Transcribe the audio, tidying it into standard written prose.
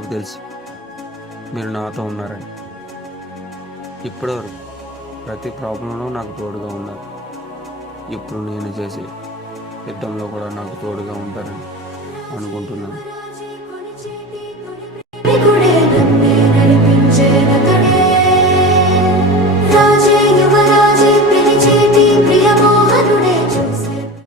నాకు తెలుసు మీరు నాతో ఉన్నారని. ఇప్పటివరకు ప్రతి ప్రాబ్లంలో నాకు తోడుగా ఉన్నారు. ఇప్పుడు నేను చేసే యుద్ధంలో కూడా నాకు తోడుగా ఉంటారని అనుకుంటున్నాను.